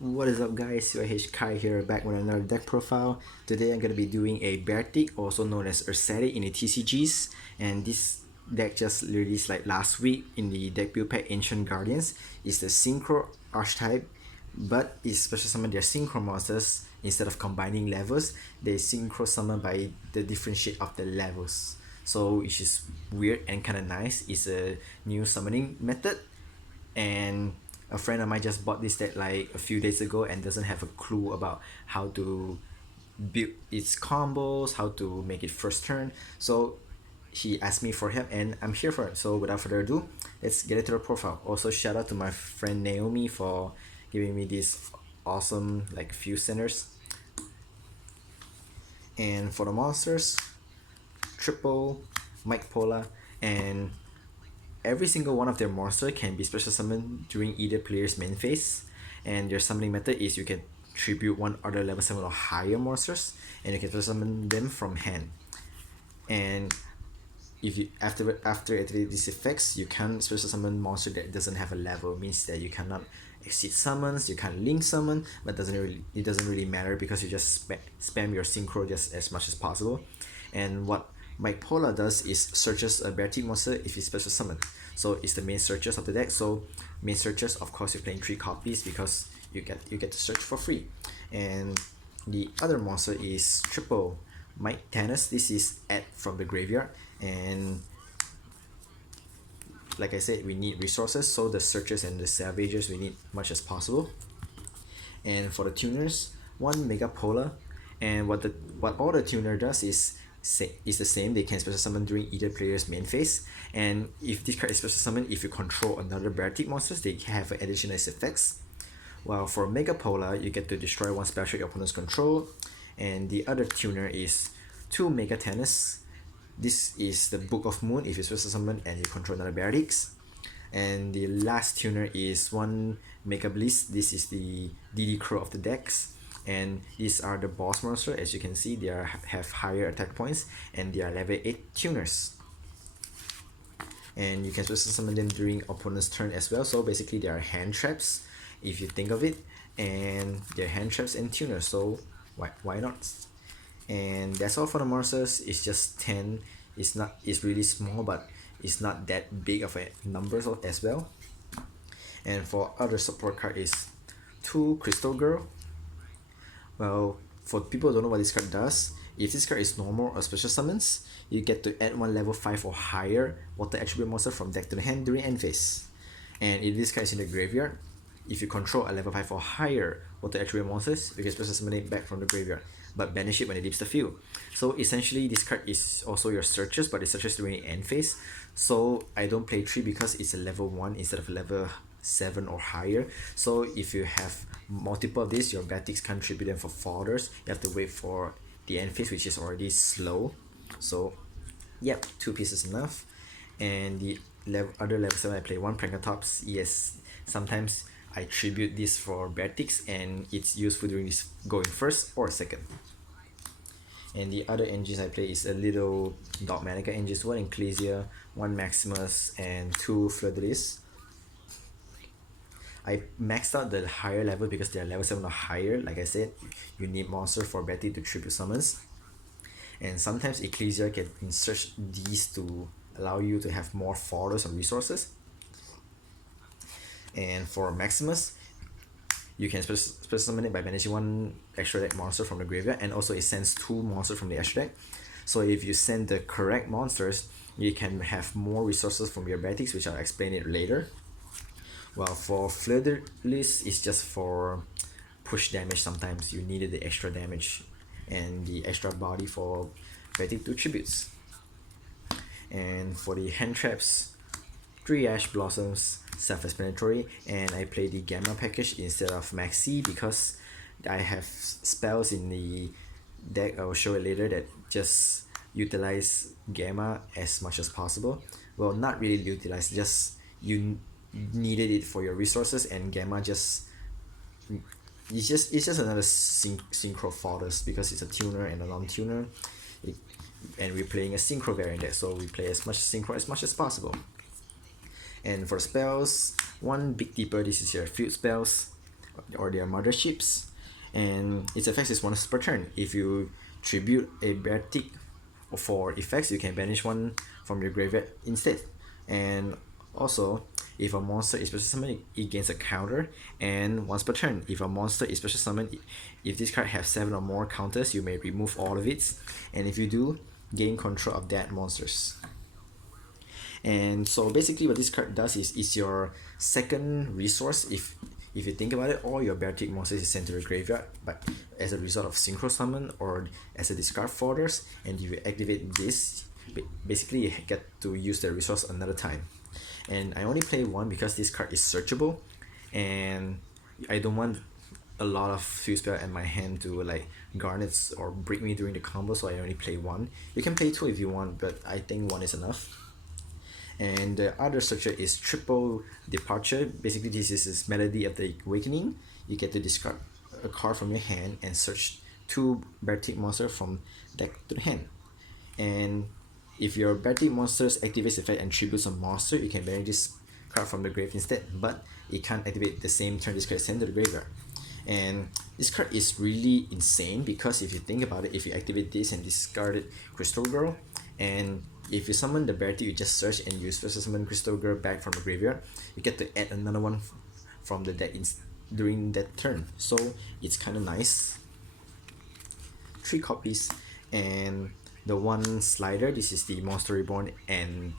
What is up guys, UH Kai here back with another deck profile. Today I'm going to be doing a Bearcti, also known as Ursarcti in the TCGs, and this deck just released like last week in the deck build pack Ancient Guardians. It's the Synchro archetype, but it's special summon their Synchro monsters. Instead of combining levels, they Synchro summon by the differentiate of the levels. So which is weird and kind of nice. It's a new summoning method, and a friend of mine just bought this deck like a few days ago and doesn't have a clue about how to build its combos, how to make it first turn. So he asked me for help and I'm here for it. So without further ado, let's get into the profile. Also shout out to my friend Naomi for giving me this awesome like few centers. And for the monsters, Triple, Mike Pola, and every single one of their monster can be special summoned during either player's main phase, and their summoning method is you can tribute one other level 7 or higher monsters and you can special summon them from hand. And if you after these effects, you can special summon monster that doesn't have a level. Means that you cannot exceed summons, you can't link summon, but it doesn't really matter because you just spam your synchro just as much as possible. And what Mike Pola does is searches a Bearcti monster if it's special summon. So it's the main searchers of the deck. So main searchers, of course, you're playing 3 copies because you get to search for free. And the other monster is Triple Mike Tannis. This is add from the graveyard, and like I said, we need resources, so the searchers and the salvagers we need much as possible. And for the tuners, one Mega Polar, and what all the tuner does is the same. They can special summon during either player's main phase, and if this card is special summon, if you control another Bearcti monsters, they have additional effects. While for Mega Polar, you get to destroy one spell your opponent's control, and the other tuner is 2 Mega Tennis. This is the Book of Moon if you special summon and you control another Beartix. And the last tuner is 1 Mega Bliss. This is the DD Crow of the decks, and these are the boss monster. As you can see, they have higher attack points and they are level 8 tuners, and you can special summon them during opponent's turn as well. So basically they are hand traps if you think of it, and they're hand traps and tuners, so why not. And that's all for the monsters. It's just 10. It's really small, but it's not that big of a numbers as well. And for other support card is 2 Crystal Girl. Well, for people who don't know what this card does, if this card is normal or special summons, you get to add 1 level 5 or higher water attribute monster from deck to the hand during end phase. And if this card is in the graveyard, if you control a level 5 or higher water attribute monsters, you can special summon it back from the graveyard, but banish it when it leaves the field. So essentially this card is also your searches, but it searches during end phase. So I don't play 3 because it's a level 1 instead of level 7 or higher. So if you have multiple of this, your Bearcti can't tribute them for fodders. You have to wait for the end phase, which is already slow. So yep, 2 pieces enough. And the other level 7, I play 1 Prankatops. Yes, sometimes I tribute this for Beartix and it's useful during this going first or second. And the other engines I play is a little Dogmatica engines, 1 Ecclesia, 1 Maximus, and 2 Fleur-de-Lis. I maxed out the higher level because they are level 7 or higher. Like I said, you need monster for Bearcti to tribute summons. And sometimes Ecclesia can insert these to allow you to have more fodders or resources. And for Maximus, you can special summon it by banishing 1 extra deck monster from the graveyard, and also it sends 2 monsters from the extra deck. So if you send the correct monsters, you can have more resources from your Beartix, which I'll explain it later. While for Fleur-de-Lis, it's just for push damage. Sometimes you needed the extra damage and the extra body for Beartix 2 tributes. And for the hand traps, 3 Ash Blossoms, self-explanatory, and I play the Gamma package instead of Maxi because I have spells in the deck, I will show it later, that just utilize Gamma as much as possible. Well, not really utilize, just you needed it for your resources, and Gamma just it's just another synchro fodders because it's a tuner and a non-tuner, and we're playing a synchro variant deck, so we play as much synchro as much as possible. And for spells, 1 Big Deeper, this is your field spells. or their motherships. And its effects is once per turn. If you tribute a Bearcti for effects, you can banish one from your graveyard instead. And also, if a monster is special summoned, it gains a counter. And once per turn, if a monster is special summoned, if this card has 7 or more counters, you may remove all of it. And if you do, gain control of that monsters. And so basically what this card does is it's your second resource. If you think about it, all your Bearcti monsters is sent to the graveyard, but as a result of synchro summon or as a discard folders, and if you activate this, basically you get to use the resource another time. And I only play one because this card is searchable, and I don't want a lot of field spell in my hand to like garnets or break me during the combo, so I only play one. You can play two if you want, but I think one is enough. And the other structure is triple departure. Basically this is Melody of the Awakening. You get to discard a card from your hand and search 2 Bearcti monster from deck to hand. And if your Bearcti monsters activates effect and tributes a monster, you can banish this card from the grave instead, but it can't activate the same turn this card is sent to the graveyard. And this card is really insane because if you think about it, if you activate this and discard it Crystal Girl, and if you summon the Bearcti, you just search and you special summon Crystal Girl back from the graveyard, you get to add another one from the deck during that turn. So it's kind of nice. 3 copies, and the one slider, this is the Monster Reborn and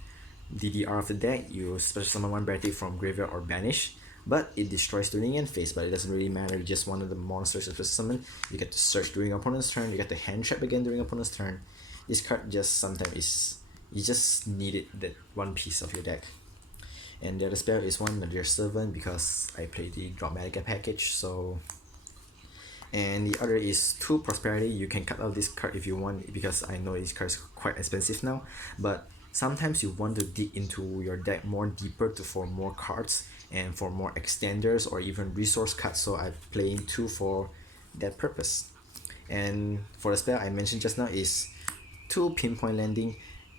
DDR of the deck. You special summon one Bearcti from graveyard or banish, but it destroys during end phase, but it doesn't really matter. Just one of the monsters special summon. You get to search during opponent's turn, you get to hand trap again during opponent's turn. This card just sometimes is, you just needed that one piece of your deck. And the other spell is one of your servant because I play the Dramatica package. So, and the other is 2 prosperity. You can cut out this card if you want because I know this card is quite expensive now, but sometimes you want to dig into your deck more deeper for more cards and for more extenders or even resource cuts, so I'm playing 2 for that purpose. And for the spell I mentioned just now is 2 pinpoint landing.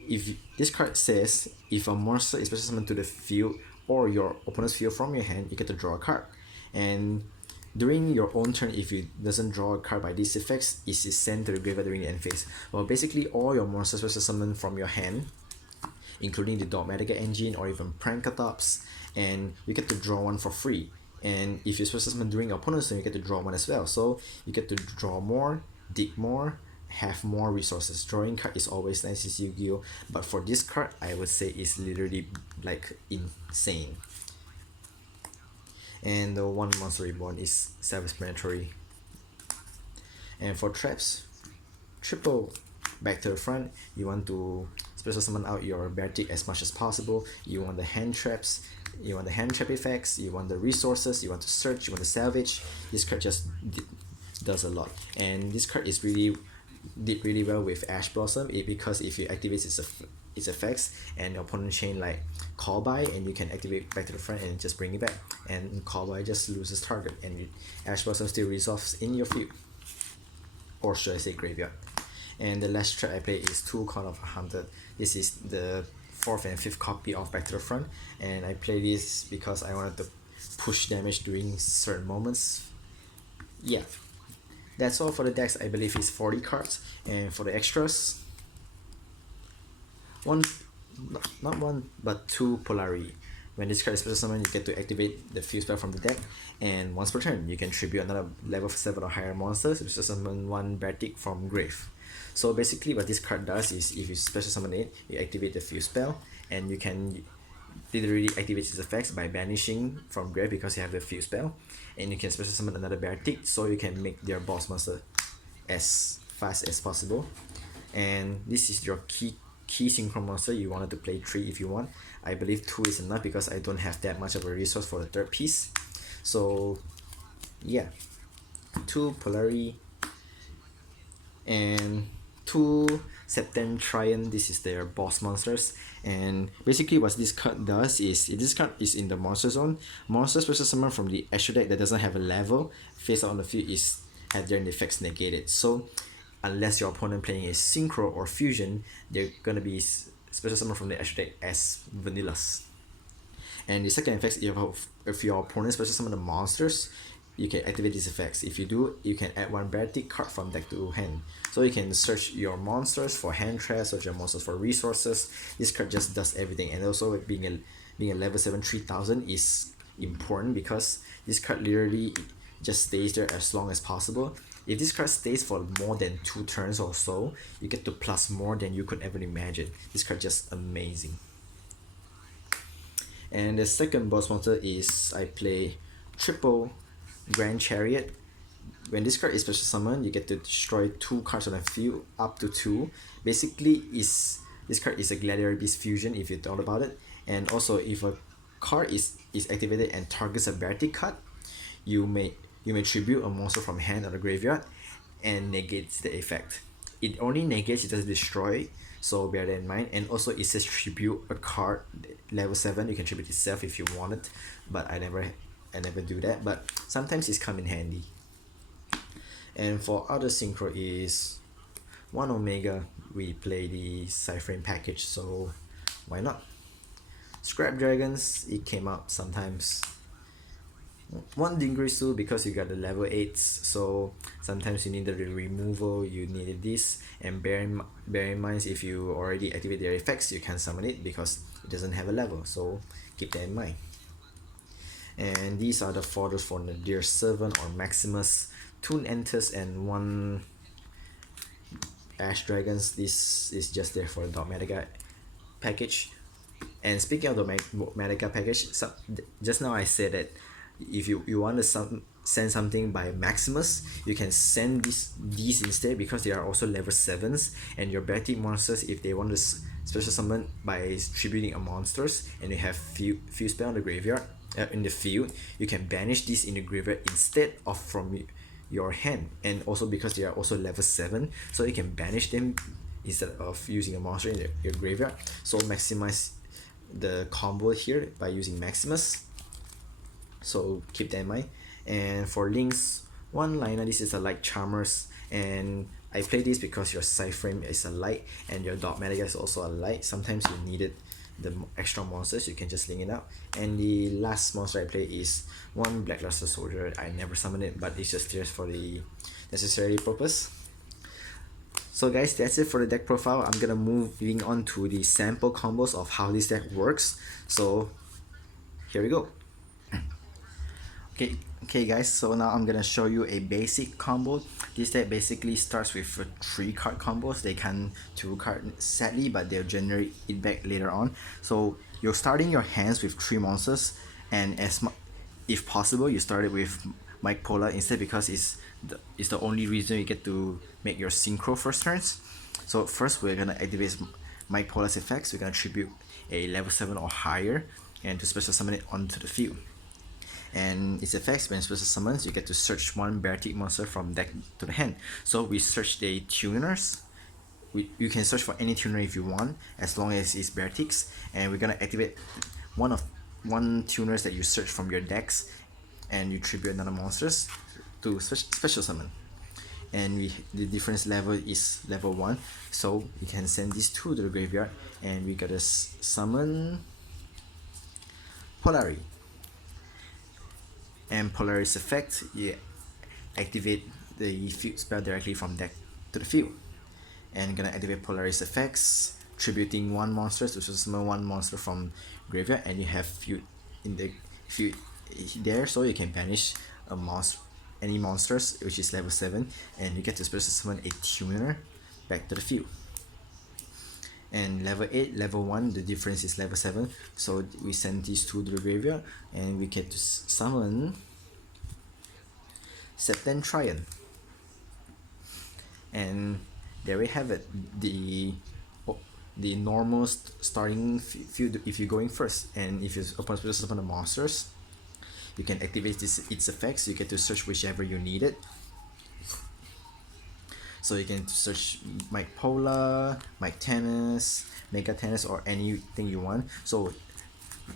If this card says if a monster is special summoned to the field or your opponent's field from your hand, you get to draw a card. And during your own turn, if you doesn't draw a card by these effects, it is sent to the graveyard during the end phase. Well, basically all your monsters special summoned from your hand, including the Dogmatica engine or even Prankatops, and you get to draw one for free. And if you special summon during your opponent's turn, you get to draw one as well. So you get to draw more, dig more, have more resources. Drawing card is always nice as Yu-Gi-Oh, but for this card I would say it's literally like insane. And the one Monster Reborn is self-explanatory. And for traps, triple back to the front. You want to special summon out your Bearcti as much as possible. You want the hand traps, you want the hand trap effects, you want the resources, you want to search, you want to salvage. This card just does a lot, and this card is did really well with Ash Blossom, because if you activate its effects and your opponent chain like call by, and you can activate back to the front and just bring it back, and call by just loses target, and Ash Blossom still resolves in your field, or should I say graveyard. And the last trap I play is 2 Call of Hunted. This is the 4th and 5th copy of Back to the Front, and I play this because I wanted to push damage during certain moments. Yeah, that's all for the decks. I believe it's 40 cards, and for the extras, not one but 2 Polari. When this card is special summoned, you get to activate the field spell from the deck, and once per turn you can tribute another level 7 or higher monster to special summon one Bearcti from grave. So basically what this card does is if you special summon it, you activate the field spell, and you can literally activate its effects by banishing from grave because you have the field spell, and you can special summon another Bearcti so you can make their boss monster as fast as possible. And this is your key synchro monster. You wanted to play 3 if you want. I believe 2 is enough because I don't have that much of a resource for the 3rd piece. So yeah, 2 Polari and 2 Septentrion. This is their boss monsters. And basically what this card does is, if this card is in the monster zone, monsters special summon from the extra deck that doesn't have a level face out on the field is had their effects negated. So unless your opponent playing a synchro or fusion, they're gonna be special summon from the extra deck as vanillas. And the second effect, if your opponent special summon the monsters, you can activate these effects. If you do, you can add one Bearcti card from deck to hand. So you can search your monsters for hand traps, search your monsters for resources. This card just does everything. And also being a level 7 3000 is important because this card literally just stays there as long as possible. If this card stays for more than 2 turns or so, you get to plus more than you could ever imagine. This card just amazing. And the second boss monster is I play triple Grand Chariot. When this card is special summoned, you get to destroy 2 cards on the field, up to 2. Basically, this card is a Gladiator Beast fusion if you thought about it. And also, if a card is activated and targets a Bearcti card, you may tribute a monster from hand or the graveyard and negates the effect. It only negates, it doesn't destroy, so bear that in mind. And also it says tribute a card level 7. You can tribute itself if you want it, but I never do that, but sometimes it's come in handy. And for other synchro is 1 Omega, we play the Cyframe package, so why not? Scrap Dragons, it came up sometimes. 1 Dingrisu because you got the level 8s, so sometimes you needed the removal, you needed this. And bear in mind, if you already activate their effects, you can summon it because it doesn't have a level, so keep that in mind. And these are the folders for the Dear Servant or Maximus, 2 Enters and 1 Ash Dragons. This is just there for the Dogmatica package. And speaking of the Dogmatica package, just now I said that if you want to send something by Maximus, you can send these instead because they are also level 7s. And your Bearcti monsters, if they want to special summon by tributing a monsters and you have few spell on the graveyard, in the field, you can banish these in the graveyard instead of from your hand. And also because they are also level 7, so you can banish them instead of using a monster in your graveyard. So maximize the combo here by using Maximus, so keep that in mind. And for links, 1 liner, this is a light charmers, and I play this because your Cyframe is a light and your Dogmatica is also a light. Sometimes you needed the extra monsters, you can just link it out. And the last monster I play is 1 Blackluster Soldier. I never summon it, but it's just there for the necessary purpose. So guys, that's it for the deck profile. I'm gonna moving on to the sample combos of how this deck works. So here we go. Okay guys, so now I'm gonna show you a basic combo. This deck basically starts with 3 card combos. They can 2 card sadly, but they'll generate it back later on. So you're starting your hands with 3 monsters, and if possible you start it with Mike Pola instead, because it's the only reason you get to make your synchro first turns. So first we're gonna activate Mike Pola's effects. We're gonna tribute a level 7 or higher and to special summon it onto the field. And its effects, when special summons, you get to search 1 Bearcti monster from deck to the hand. So we search the tuners. You can search for any tuner if you want, as long as it's Beartics. And we're gonna activate one tuners that you search from your decks, and you tribute another monsters to special summon. And the difference level is level 1, so we can send these 2 to the graveyard, and we gotta summon Polari. And Polaris effect, you activate the field spell directly from deck to the field. And gonna activate Polaris effects, tributing 1 monster to summon 1 monster from graveyard, and you have field in the field there, so you can banish a any monsters which is level 7, and you get to special summon a tuner back to the field. And level 8, level 1, the difference is level 7, so we send these 2 to the graveyard, and we get to summon Septentrion. And there we have it, the normal starting field if you're going first. And if you open special summon the monsters, you can activate its effects. You get to search whichever you need it. So you can search Mike Pola, Mike Tennis, Mega Tennis, or anything you want. So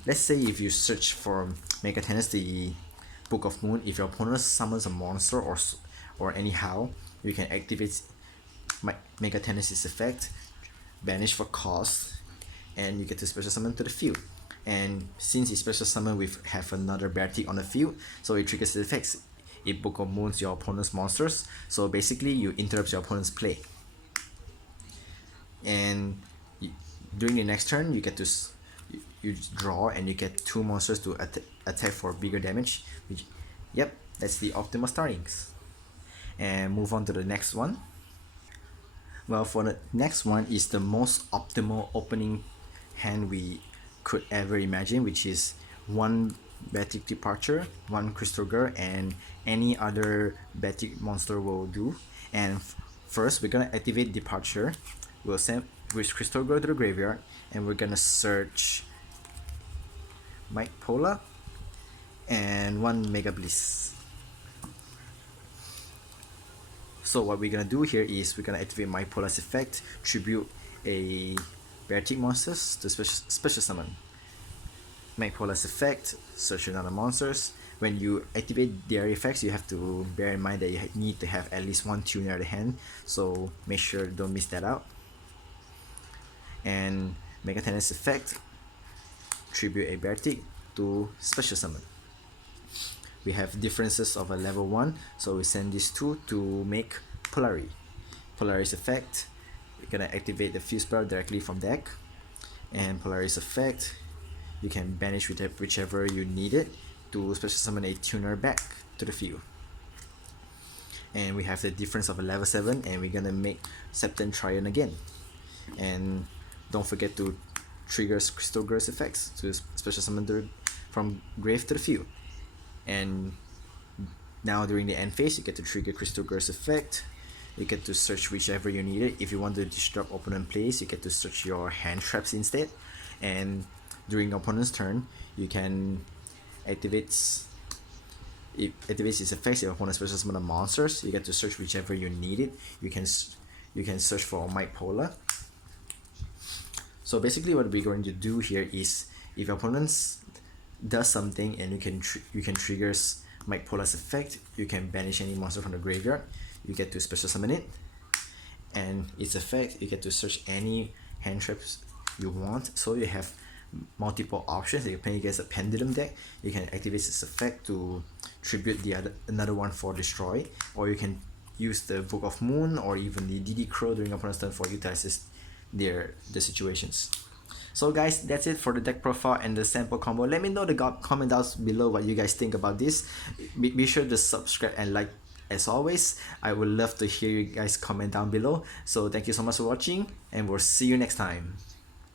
let's say if you search for Mega Tennis, the Book of Moon, if your opponent summons a monster or anyhow, you can activate Mega Tennis's effect, banish for cost, and you get to special summon to the field. And since it's special summon with have another Bearcti on the field, so it triggers the effects. it Book of Moons your opponent's monsters. So basically you interrupt your opponent's play. And during the next turn you get to you draw and you get 2 monsters to attack for bigger damage, which, yep, that's the optimal startings. And move on to the next one. Well, for the next one is the most optimal opening hand we could ever imagine, which is 1 Bearcti Departure, 1 Crystal Girl, and any other Bearcti monster will do. And first we're gonna activate Departure. We'll send with Crystal Girl to the graveyard, and we're gonna search Mike Pola and 1 Mega Bliss. So what we're gonna do here is we're gonna activate my Pola's effect, tribute a Bearcti monsters to special summon. Make Pola's effect, search another monsters. When you activate their effects, you have to bear in mind that you need to have at least 1 tuner at the hand, so make sure don't miss that out. And Mega Tennis effect, tribute a Bearcti to special summon. We have differences of a level 1, so we send these 2 to make Polari. Polari's effect, we're gonna activate the Fuse Spell directly from deck. And Polari's effect, you can banish whichever you need it to special summon a tuner back to the field. And we have the difference of a level 7, and we're gonna make Septon Trion again. And don't forget to trigger Crystal Girl's effects to special summon from grave to the field. And now during the end phase, you get to trigger Crystal Girl's effect. You get to search whichever you need it. If you want to disrupt opponent plays, you get to search your hand traps instead. And during opponent's turn, you can activate it activates its effects. If opponent special summon the monsters, you get to search whichever you need it. You can search for Mike Pola. So basically what we're going to do here is, if your opponent does something and you can trigger Mike Pola's effect, you can banish any monster from the graveyard, you get to special summon it, and its effect, you get to search any hand traps you want. So you have multiple options. If you're playing against a Pendulum deck, you can activate its effect to tribute another one for destroy, or you can use the Book of Moon or even the DD Crow during opponent's turn for utilizes the situations. So guys, that's it for the deck profile and the sample combo. Let me know the comment down below what you guys think about this. Be sure to subscribe and like as always. I would love to hear you guys comment down below. So thank you so much for watching, and we'll see you next time.